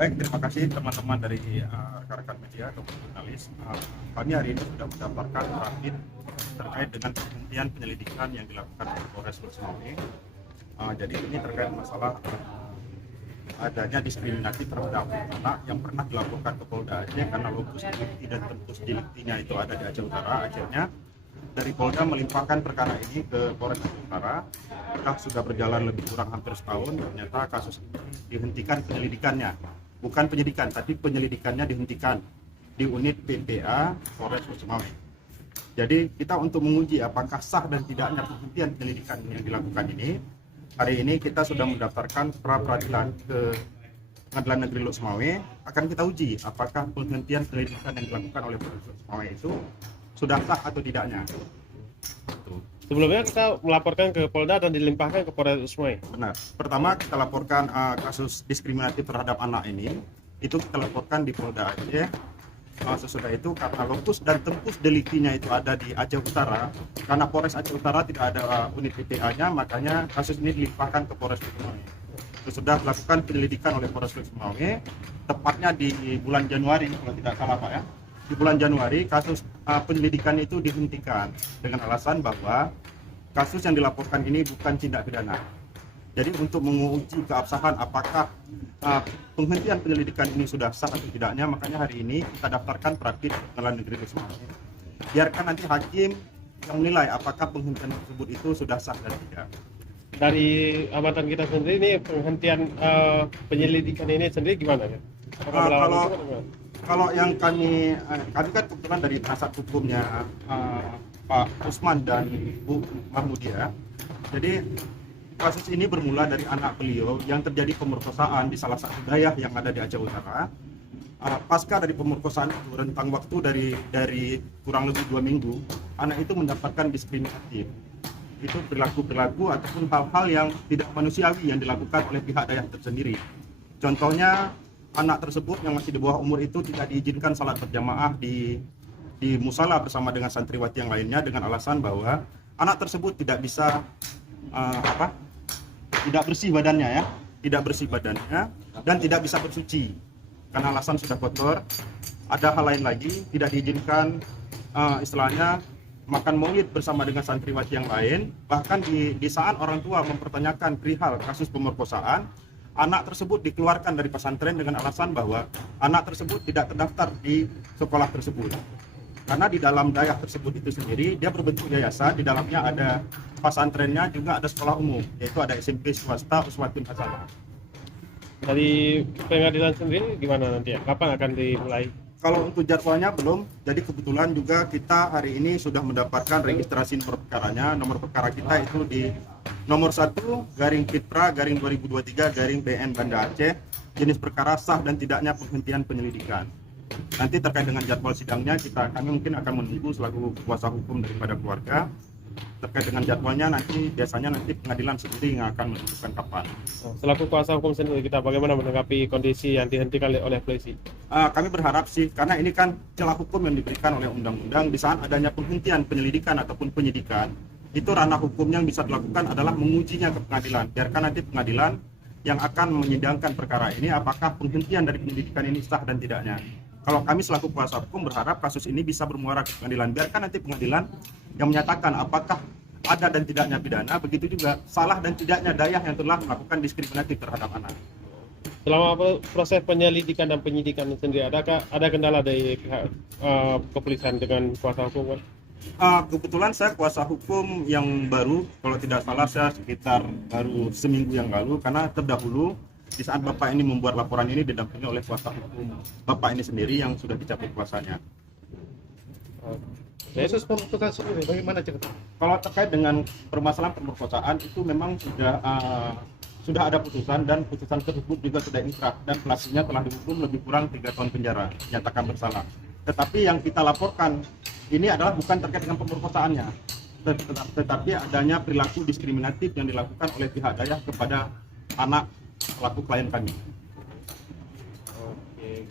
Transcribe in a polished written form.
Baik, terima kasih teman-teman dari rekan-rekan media atau jurnalis. Kami hari ini sudah mendapatkan update terkait dengan penghentian penyelidikan yang dilakukan oleh Polres Lutsumawe. Jadi ini terkait masalah adanya diskriminasi terhadap anak yang pernah dilaporkan ke Polda Aceh karena lokus delikti dan tempus deliktinya itu ada di Aceh Utara. Akhirnya dari Polda melimpahkan perkara ini ke Polres Aceh Utara. Sudah berjalan lebih kurang hampir setahun, ternyata kasus ini dihentikan penyelidikannya. Bukan penyidikan, tapi penyelidikannya dihentikan di unit PPA Polres Lutsumawe. Jadi kita untuk menguji apakah sah dan tidaknya penghentian penyelidikan yang dilakukan ini, hari ini kita sudah mendaftarkan pra peradilan ke Pengadilan Negeri Lutsumawe. Akan kita uji apakah penghentian penyelidikan yang dilakukan oleh Polres Lutsumawe itu sudah sah atau tidaknya. Sebelumnya kita melaporkan ke Polda dan dilimpahkan ke Polres Lutsumawe. Benar. Pertama kita laporkan kasus diskriminatif terhadap anak ini, itu kita laporkan di Polda Aceh. Sesudah itu karena lokus dan tempus deliktinya itu ada di Aceh Utara, karena Polres Aceh Utara tidak ada unit PPA-nya, makanya kasus ini dilimpahkan ke Polres Lutsumawe. Sudah dilakukan penyelidikan oleh Polres Lutsumawe, tepatnya di bulan Januari kalau tidak salah Pak ya. Di bulan Januari kasus penyelidikan itu dihentikan dengan alasan bahwa kasus yang dilaporkan ini bukan tindak pidana. Jadi untuk menguji keabsahan apakah penghentian penyelidikan ini sudah sah atau tidaknya, makanya hari ini kita daftarkan praktik Pengadilan Negeri Lutsumawe. Biarkan nanti hakim yang menilai apakah penghentian tersebut itu sudah sah dan tidak. Dari amatan kita sendiri ini penghentian penyelidikan ini sendiri gimana ya? Kalau yang kami kan kebetulan dari penasihat hukumnya Pak Usman dan Bu Mahmudia. Jadi kasus ini bermula dari anak beliau yang terjadi pemerkosaan di salah satu daerah yang ada di Aceh Utara. Pasca dari pemerkosaan itu, rentang waktu dari kurang lebih 2 minggu, anak itu mendapatkan diskriminatif. Itu perilaku ataupun hal-hal yang tidak manusiawi yang dilakukan oleh pihak daerah tersendiri. Contohnya anak tersebut yang masih di bawah umur itu tidak diizinkan salat berjamaah di musala bersama dengan santriwati yang lainnya dengan alasan bahwa anak tersebut tidak bisa tidak bersih badannya dan tidak bisa bersuci karena alasan sudah kotor. Ada hal lain lagi, tidak diizinkan istilahnya makan maulid bersama dengan santriwati yang lain. Bahkan di saat orang tua mempertanyakan perihal kasus pemerkosaan, anak tersebut dikeluarkan dari pesantren dengan alasan bahwa anak tersebut tidak terdaftar di sekolah tersebut. Karena di dalam daerah tersebut itu sendiri, dia berbentuk yayasan, di dalamnya ada pesantrennya, juga ada sekolah umum, yaitu ada SMP swasta Uswatun Hasanah. Dari pengadilan sendiri gimana nanti ya? Kapan akan dimulai? Kalau untuk jadwalnya belum, jadi kebetulan juga kita hari ini sudah mendapatkan registrasi nomor perkaranya. Nomor perkara kita itu di nomor 1/Fitra/2023/BN Banda Aceh, jenis perkara sah dan tidaknya penghentian penyelidikan. Nanti terkait dengan jadwal sidangnya kami mungkin akan menunggu selaku kuasa hukum daripada keluarga. Terkait dengan jadwalnya biasanya nanti pengadilan sendiri yang akan menentukan kapan. Selaku kuasa hukum sendiri, kita bagaimana menanggapi kondisi yang dihentikan oleh polisi? Kami berharap sih, karena ini kan celah hukum yang diberikan oleh undang-undang. Di saat adanya penghentian penyelidikan ataupun penyidikan, itu ranah hukum yang bisa dilakukan adalah mengujinya ke pengadilan. Biarkan nanti pengadilan yang akan menyidangkan perkara ini apakah penghentian dari penyelidikan ini sah dan tidaknya. Kalau kami selaku kuasa hukum berharap kasus ini bisa bermuara ke pengadilan. Biarkan nanti pengadilan yang menyatakan apakah ada dan tidaknya pidana, begitu juga salah dan tidaknya daerah yang telah melakukan diskriminatif terhadap anak. Selama proses penyelidikan dan penyidikan sendiri, ada kendala dari pihak kepolisian dengan kuasa hukum? Kebetulan saya kuasa hukum yang baru, kalau tidak salah saya sekitar baru seminggu yang lalu, karena terdahulu di saat Bapak ini membuat laporan ini didampingi oleh kuasa hukum Bapak ini sendiri yang sudah dicabut kuasanya. Khusus pemerkosaan sendiri, bagaimana cerita? Kalau terkait dengan permasalahan pemerkosaan itu memang sudah ada putusan, dan putusan tersebut juga sudah inkrah dan pelakunya telah dihukum lebih kurang 3 tahun penjara, nyatakan bersalah. Tetapi yang kita laporkan ini adalah bukan terkait dengan pemerkosaannya, tetapi adanya perilaku diskriminatif yang dilakukan oleh pihak daerah kepada anak pelaku klien kami. Oke.